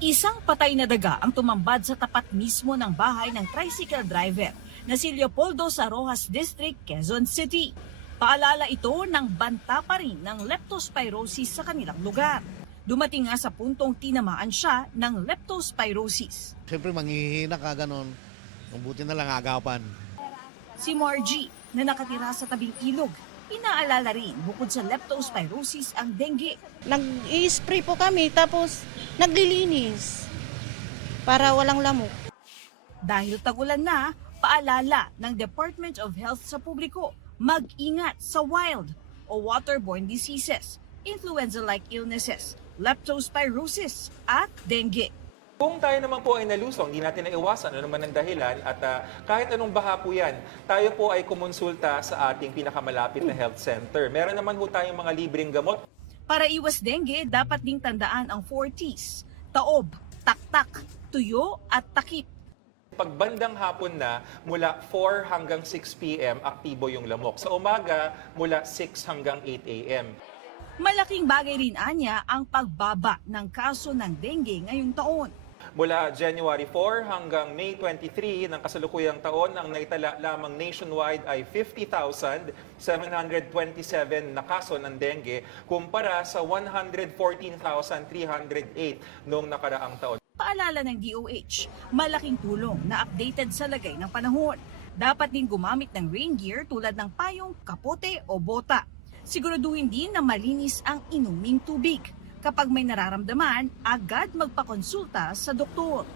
Isang patay na daga ang tumambad sa tapat mismo ng bahay ng tricycle driver na si Leopoldo sa Rojas District, Quezon City. Paalala ito ng banta pa rin ng leptospirosis sa kanilang lugar. Dumating nga sa puntong tinamaan siya ng leptospirosis. Siyempre manghihina ka ganon, mabuti na lang agapan. Si Margie na nakatira sa tabing ilog, inaalala rin bukod sa leptospirosis ang dengue. Nag-i-spray po kami tapos naglilinis para walang lamok. Dahil tagulan na, paalala ng Department of Health sa publiko, mag-ingat sa wild o waterborne diseases, influenza-like illnesses, leptospirosis at dengue. Kung tayo naman po ay nalusong, hindi natin naiwasan ano naman ang dahilan at kahit anong baha po yan, tayo po ay kumonsulta sa ating pinakamalapit na health center. Meron naman po tayong mga libreng gamot. Para iwas dengue, dapat ding tandaan ang 4 T's: taob, taktak, tuyo at takip. Pag bandang hapon na, mula 4 hanggang 6 p.m., aktibo yung lamok. Sa umaga, mula 6 hanggang 8 a.m. Malaking bagay rin anya ang pagbaba ng kaso ng dengue ngayong taon. Mula January 4 hanggang May 23 ng kasalukuyang taon, ang naitala lamang nationwide ay 50,727 na kaso ng dengue kumpara sa 114,308 noong nakaraang taon. Paalala ng DOH, malaking tulong na updated sa lagay ng panahon. Dapat din gumamit ng rain gear tulad ng payong, kapote o bota. Siguraduhin din na malinis ang inuming tubig. Kapag may nararamdaman, agad magpakonsulta sa doktor.